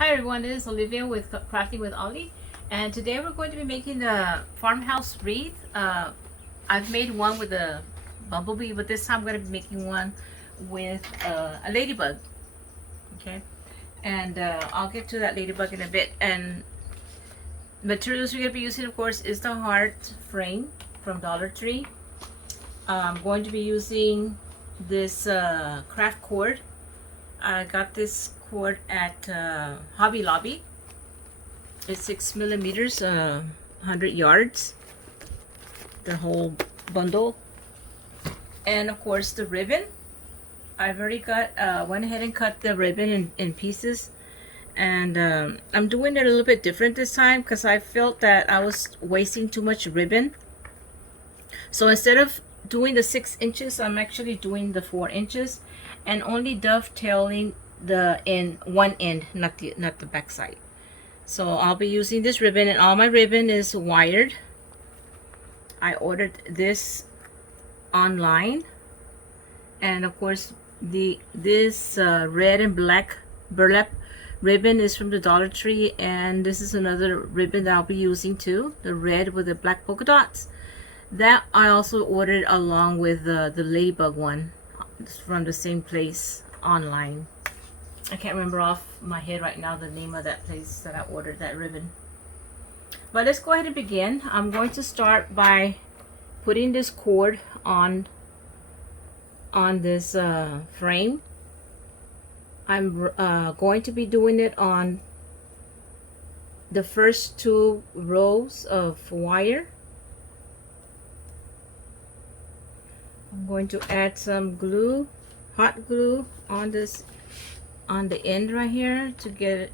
Hi everyone, this is Olivia with Crafting with Ollie, and today we're going to be making the farmhouse wreath. I've made one with a bumblebee, but this time I'm going to be making one with a ladybug. Okay, and I'll get to that ladybug in a bit. And materials we're going to be using, of course, is the heart frame from Dollar Tree. I'm going to be using this craft cord. I got this cord at Hobby Lobby. It's 6 millimeters, 100 yards, the whole bundle. And of course the ribbon. I've already went ahead and cut the ribbon in pieces. And I'm doing it a little bit different this time because I felt that I was wasting too much ribbon. So instead of doing the 6 inches, I'm actually doing the 4 inches and only dovetailing the one end, not the back side. So I'll be using this ribbon, and all my ribbon is wired. I ordered this online, and of course this red and black burlap ribbon is from the Dollar Tree, and this is another ribbon that I'll be using too, the red with the black polka dots. That I also ordered along with the ladybug one. It's from the same place online. I can't remember off my head right now the name of that place that I ordered that ribbon. But let's go ahead and begin. I'm going to start by putting this cord on this frame. I'm going to be doing it on the first 2 rows of wire. I'm going to add some glue, hot glue, on the end right here to get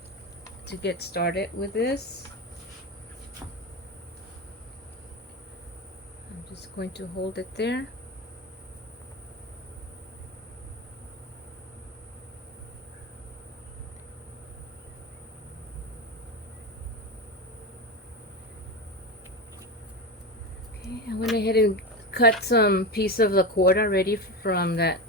started with this. I'm just going to hold it there. Okay, I went ahead and cut some piece of the cord already from that,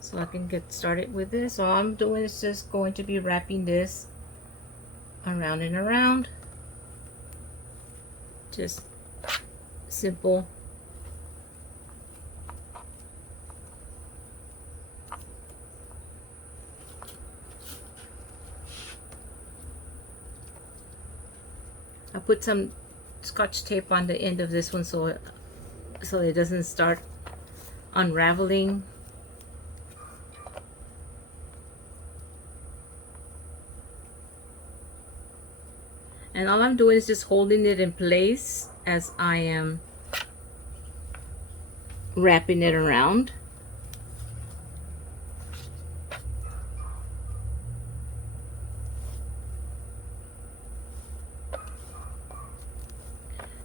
so I can get started with this. All I'm doing is just going to be wrapping this around and around. Just simple. I put some Scotch tape on the end of this one so it doesn't start unraveling. And all I'm doing is just holding it in place as I am wrapping it around.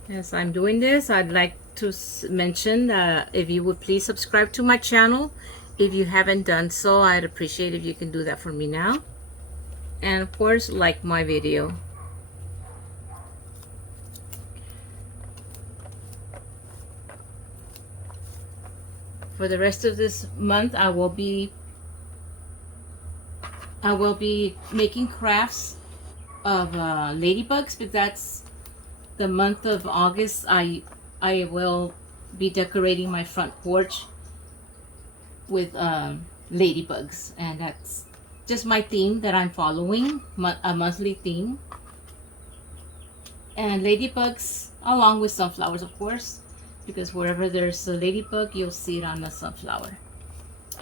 As I'm doing this, I'd like to mention if you would please subscribe to my channel. If you haven't done so, I'd appreciate if you can do that for me now. And of course, like my video. For the rest of this month, I will be making crafts of ladybugs, but that's the month of August. I will be decorating my front porch with ladybugs, and that's just my theme that I'm following, a monthly theme. And ladybugs along with sunflowers, of course, because wherever there's a ladybug, you'll see it on a sunflower.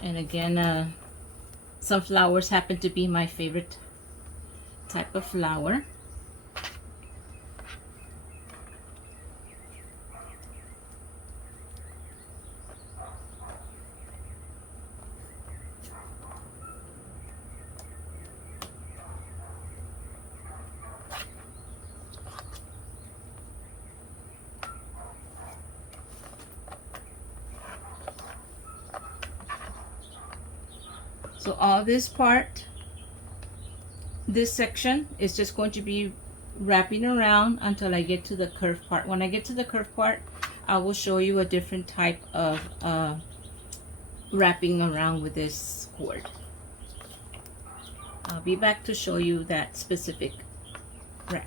And again, sunflowers happen to be my favorite type of flower. So all this part, this section is just going to be wrapping around until I get to the curved part. When I get to the curved part, I will show you a different type of wrapping around with this cord. I'll be back to show you that specific wrap.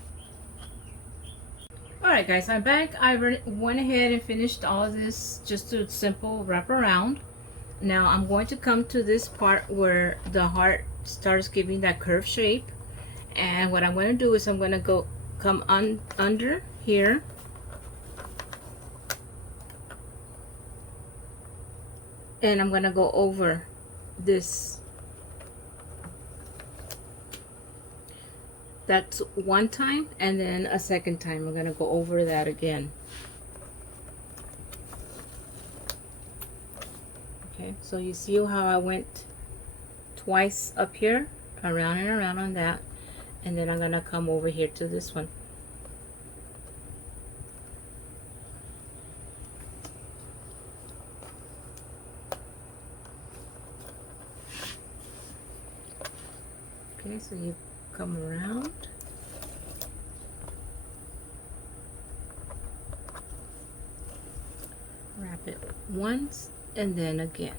Alright guys, I'm back. I went ahead and finished all of this, just a simple wrap around. Now I'm going to come to this part where the heart starts giving that curved shape, and what I'm going to do is I'm going to come under here, and I'm going to go over this. That's one time, and then a second time I'm going to go over that again. Okay, so you see how I went twice up here, around and around on that, and then I'm going to come over here to this one. Okay, so you come around, wrap it once and then again.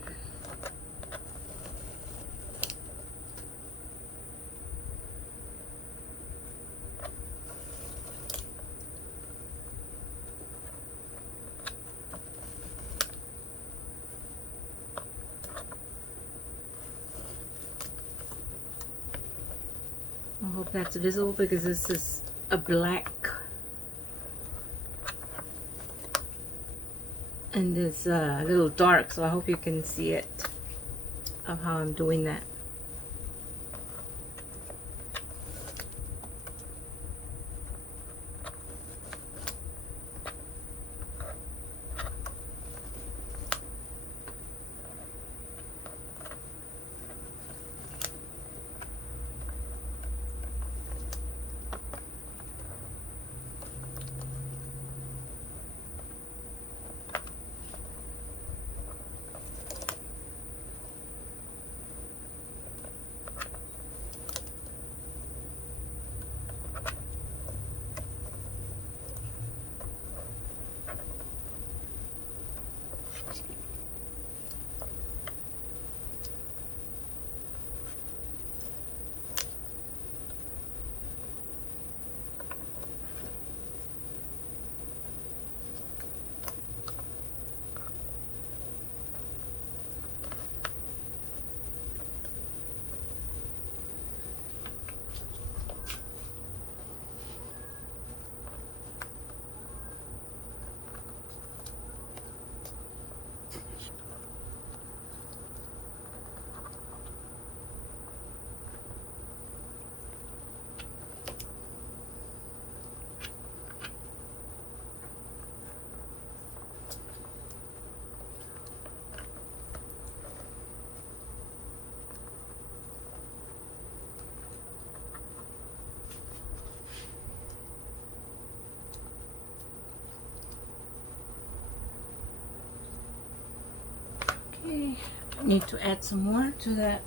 I hope that's visible because this is a black and it's a little dark, so I hope you can see it of how I'm doing that. Okay, I need to add some more to that.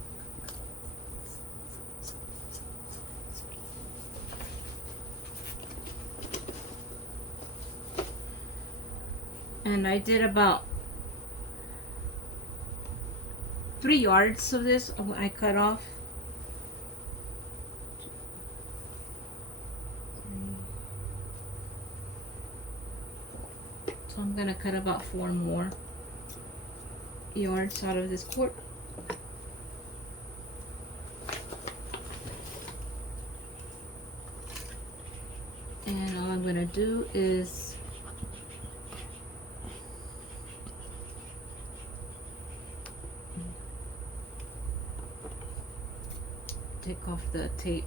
And I did about 3 yards of this I cut off. So I'm gonna cut about 4 more yards out of this cord. And all I'm gonna do is take off the tape.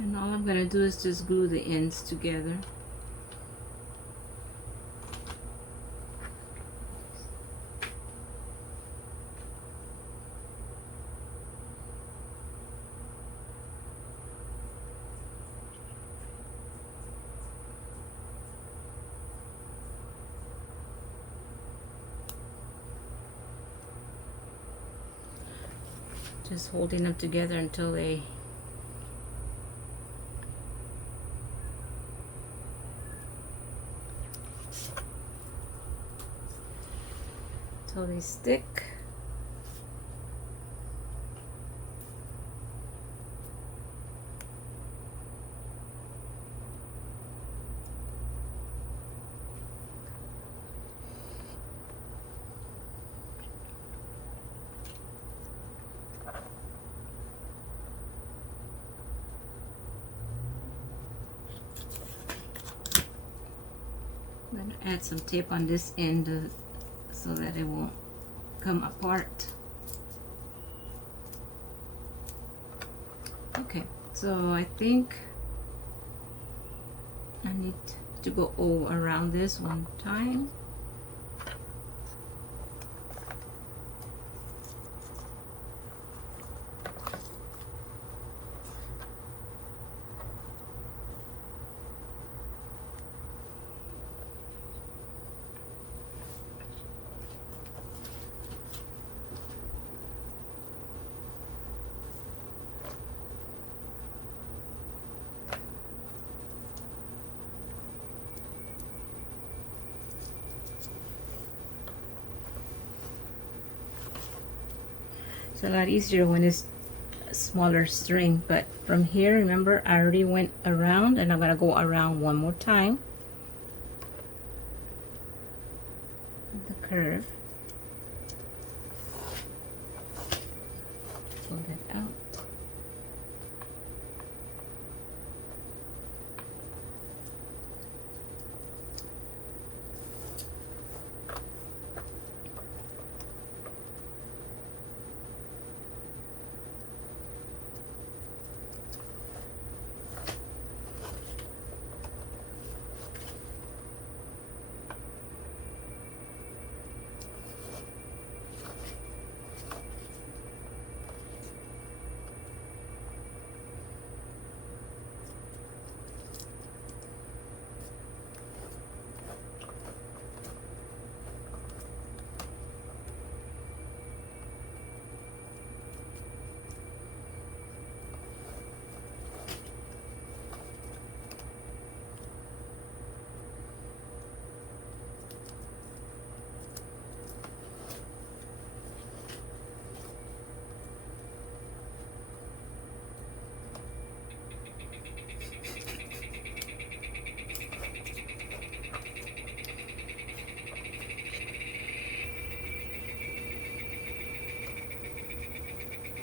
And all I'm going to do is just glue the ends together. Just holding them together until they stick. I'm going to add some tape on this end so that it won't come apart. Okay, so I think I need to go all around this one time. It's a lot easier when it's a smaller string, but from here, remember, I already went around and I'm going to go around one more time. The curve. Pull that out.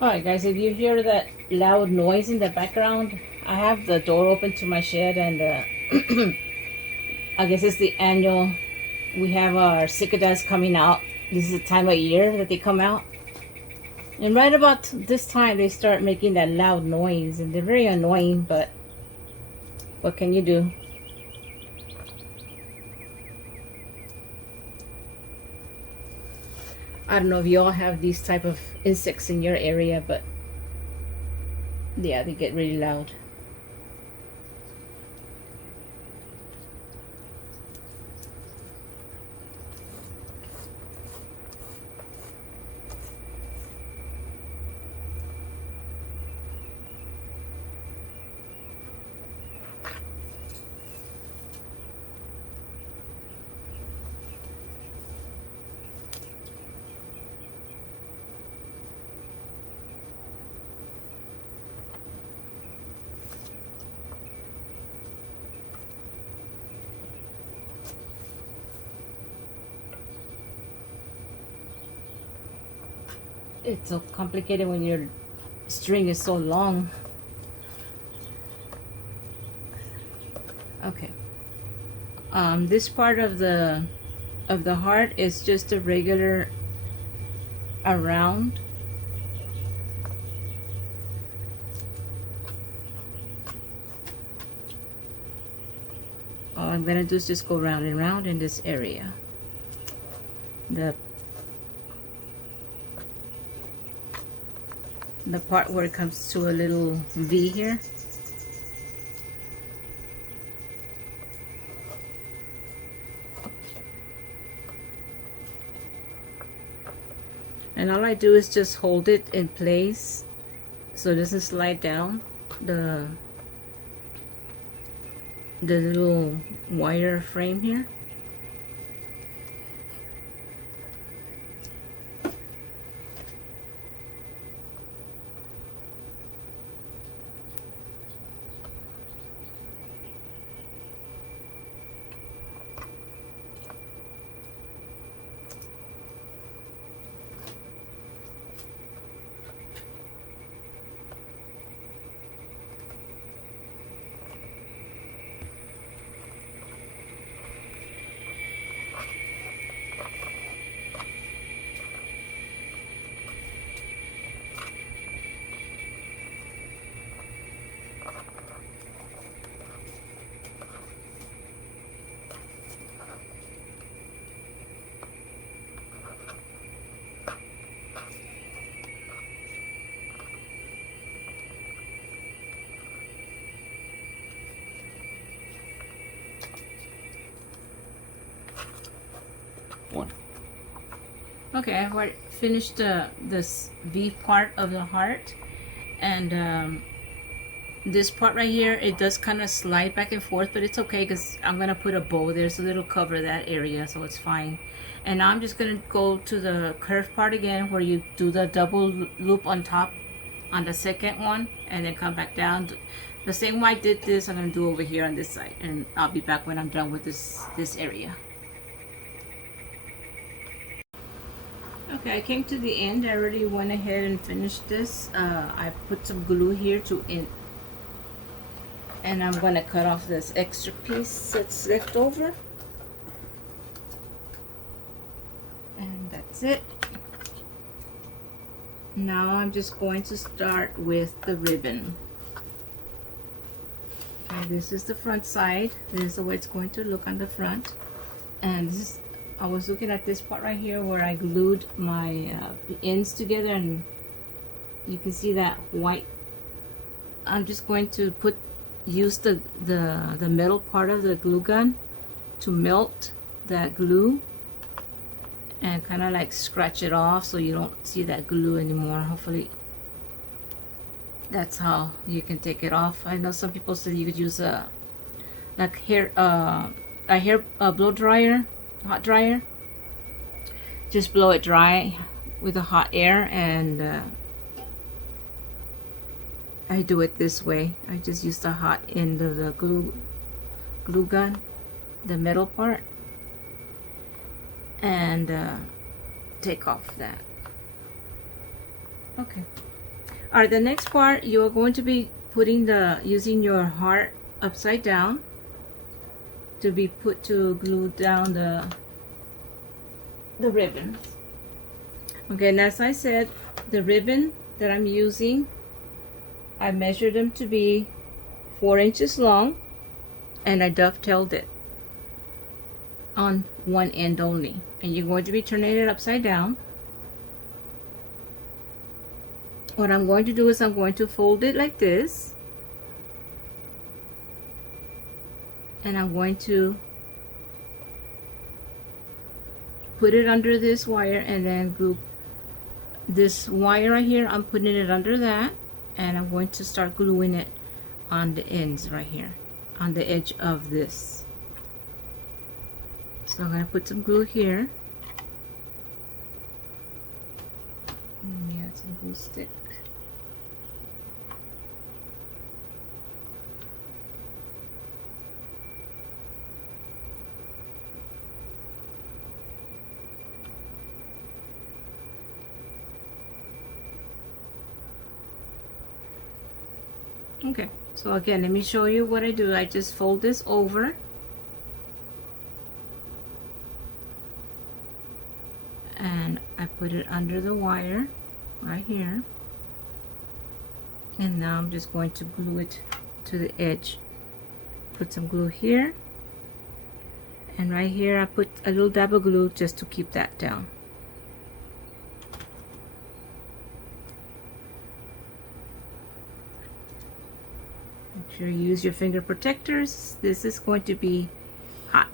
Alright guys, if you hear that loud noise in the background, I have the door open to my shed, and I guess it's the annual, we have our cicadas coming out. This is the time of year that they come out. And right about this time they start making that loud noise, and they're very annoying, but what can you do? I don't know if you all have these type of insects in your area, but yeah, they get really loud. It's so complicated when your string is so long. Okay. This part of the heart is just a regular around. All I'm gonna do is just go round and round in this area. The part where it comes to a little V here. And all I do is just hold it in place so it doesn't slide down the little wire frame here. One. Okay, I've already finished this V part of the heart, and this part right here, it does kind of slide back and forth, but it's okay because I'm gonna put a bow there so it'll cover that area, so it's fine. And now I'm just gonna go to the curve part again, where you do the double loop on top on the second one, and then come back down. The same way I did this, I'm gonna do over here on this side, and I'll be back when I'm done with this area. Okay, I came to the end. I already went ahead and finished this. I put some glue here and I'm gonna cut off this extra piece that's left over. And that's it. Now I'm just going to start with the ribbon. Okay, this is the front side. This is the way it's going to look on the front. And this is, I was looking at this part right here where I glued my ends together, and you can see that white. I'm just going to use the metal part of the glue gun to melt that glue and kind of like scratch it off so you don't see that glue anymore. Hopefully that's how you can take it off. I know some people say you could use a hair blow dryer, hot dryer. Just blow it dry with the hot air, and I do it this way. I just use the hot end of the glue gun, the metal part, and take off that. Okay. All right, the next part, you are going to be using your heart upside down to be put to glue down the ribbon. Okay, and as I said, the ribbon that I'm using, I measured them to be 4 inches long, and I dovetailed it on one end only. And you're going to be turning it upside down. What I'm going to do is I'm going to fold it like this, and I'm going to put it under this wire, and then glue this wire right here. I'm putting it under that, and I'm going to start gluing it on the ends right here, on the edge of this. So I'm going to put some glue here. Let me add some glue stick. Okay, so again, let me show you what I do. I just fold this over, and I put it under the wire right here, and now I'm just going to glue it to the edge. Put some glue here, and right here I put a little dab of glue just to keep that down. Make sure you use your finger protectors. This is going to be hot.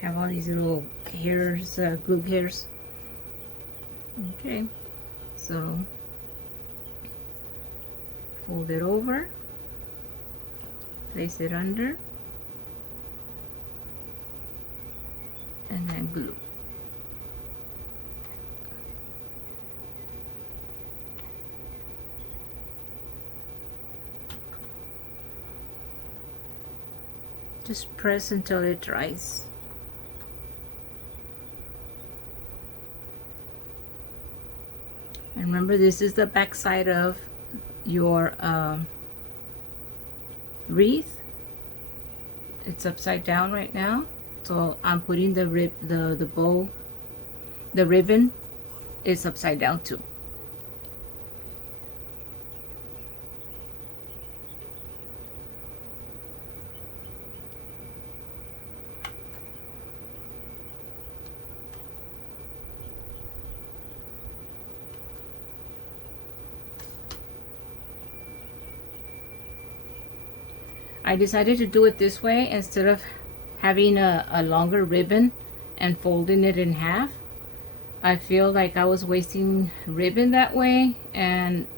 have all these little hairs, glue hairs. Okay, so fold it over, place it under, and then glue. Just press until it dries. And remember, this is the back side of your wreath. It's upside down right now, so I'm putting the bow, the ribbon is upside down too. I decided to do it this way instead of having a longer ribbon and folding it in half. I feel like I was wasting ribbon that way, and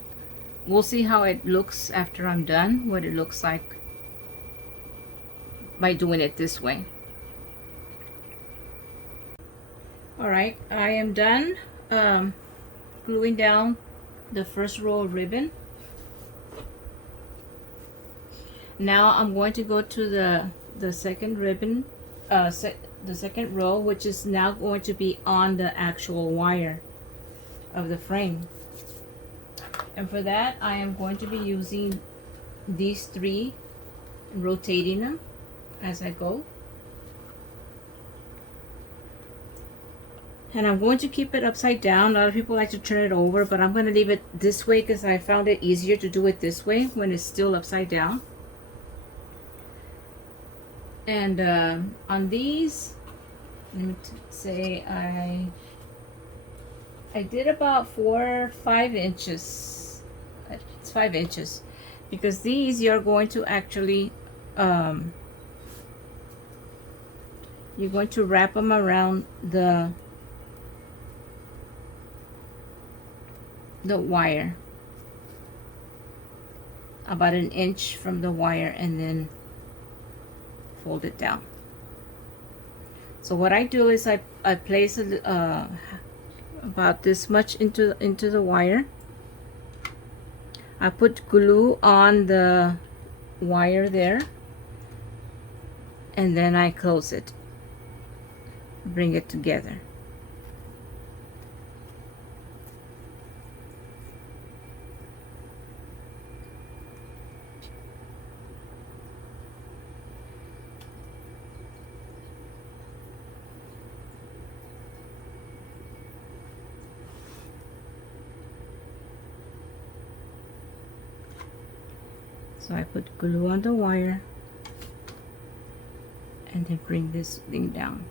we'll see how it looks after I'm done, what it looks like by doing it this way. Alright, I am done gluing down the first row of ribbon. Now I'm going to go to the second ribbon, the second row, which is now going to be on the actual wire of the frame. And for that, I am going to be using these three, rotating them as I go. And I'm going to keep it upside down. A lot of people like to turn it over, but I'm going to leave it this way because I found it easier to do it this way when it's still upside down. And on these, let me say I did about 4 or 5 inches. It's 5 inches, because these you're going to actually you're going to wrap them around the wire, about 1 inch from the wire, and then fold it down. So what I do is I place about this much into the wire. I put glue on the wire there, and then I close it, bring it together. So I put glue on the wire and then bring this thing down.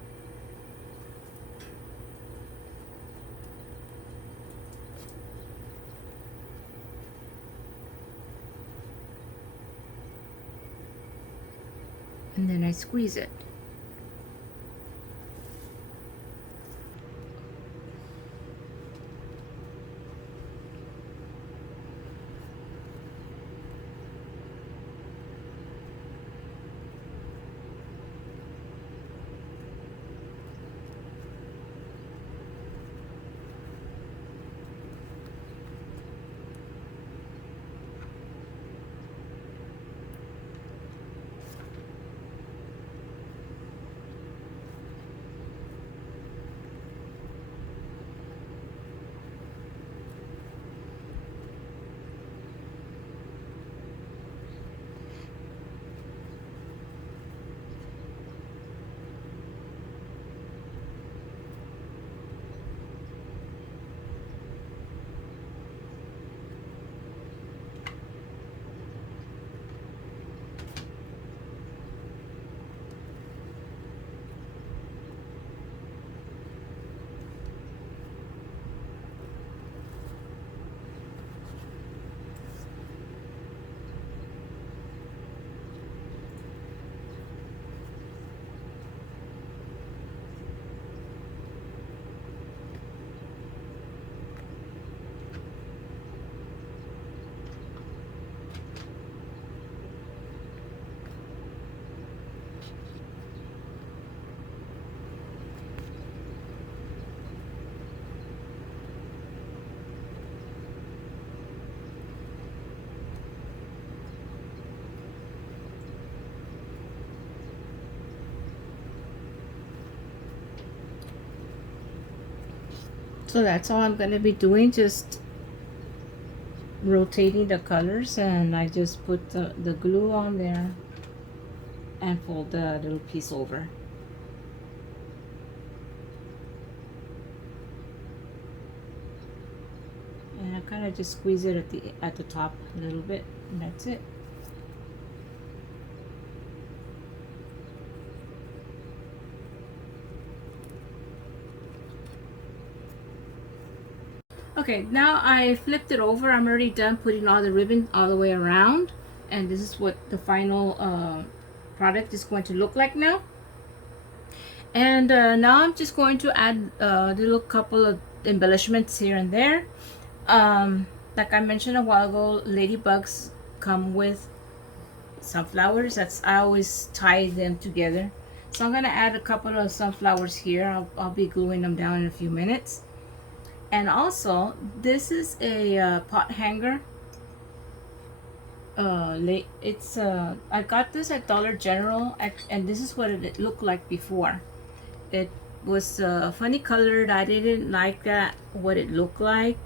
And then I squeeze it. So that's all I'm going to be doing, just rotating the colors, and I just put the glue on there and fold the little piece over. And I kind of just squeeze it at the top a little bit, and that's it. Okay, now I flipped it over. I'm already done putting all the ribbon all the way around, and this is what the final product is going to look like now. And now I'm just going to add a little couple of embellishments here and there. Like I mentioned a while ago, ladybugs come with sunflowers. I always tie them together. So I'm gonna add a couple of sunflowers here. I'll be gluing them down in a few minutes. And also, this is a pot hanger. I got this at Dollar General, and this is what it looked like before. It was funny colored. I didn't like what it looked like.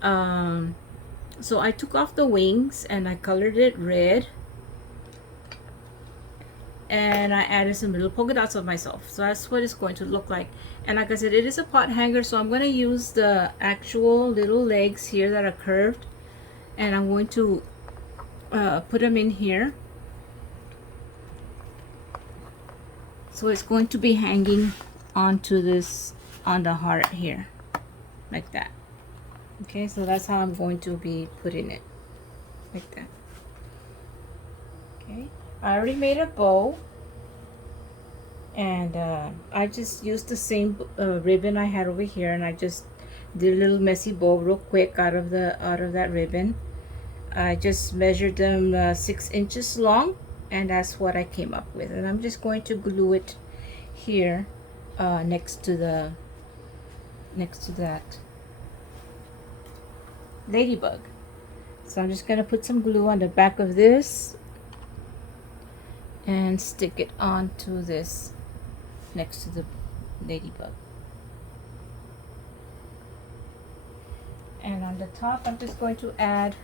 So I took off the wings and I colored it red. And I added some little polka dots of myself. So that's what it's going to look like. And like I said, it is a pot hanger, so I'm going to use the actual little legs here that are curved, and I'm going to put them in here. So it's going to be hanging onto this, on the heart here, like that. Okay, so that's how I'm going to be putting it, like that. Okay, I already made a bow, and I just used the same ribbon I had over here, and I just did a little messy bow real quick out of that ribbon. I just measured them 6 inches long, and that's what I came up with. And I'm just going to glue it here next to that ladybug. So I'm just going to put some glue on the back of this and stick it onto this next to the ladybug. And on the top, I'm just going to add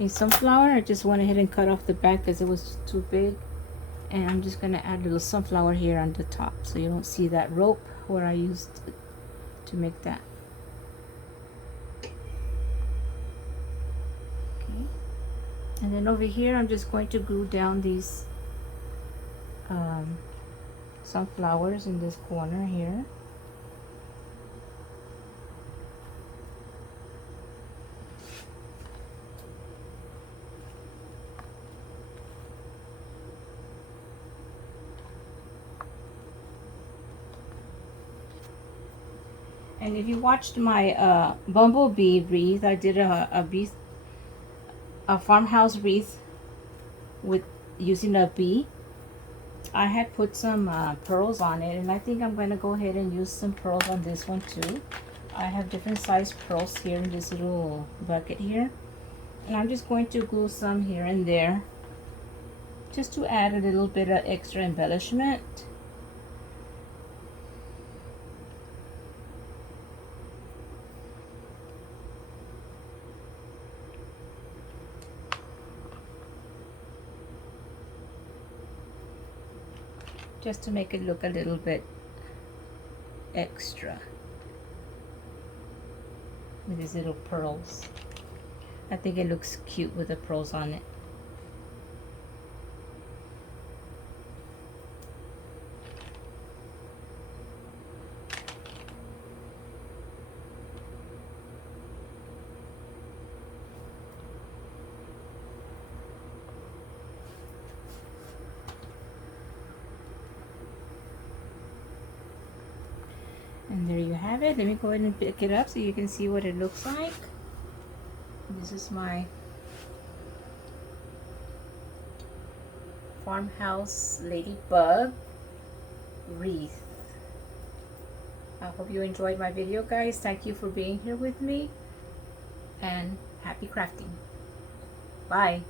a sunflower. I just went ahead and cut off the back because it was too big. And I'm just going to add a little sunflower here on the top, so you don't see that rope where I used to make that. Okay. And then over here, I'm just going to glue down these sunflowers in this corner here. And if you watched my bumblebee wreath, I did a farmhouse wreath with using a bee. I had put some pearls on it, and I think I'm going to go ahead and use some pearls on this one too. I have different size pearls here in this little bucket here, and I'm just going to glue some here and there just to add a little bit of extra embellishment. Just to make it look a little bit extra with these little pearls. I think it looks cute with the pearls on it. And there you have it. Let me go ahead and pick it up so you can see what it looks like. This is my farmhouse ladybug wreath. I hope you enjoyed my video, guys. Thank you for being here with me, and happy crafting. Bye.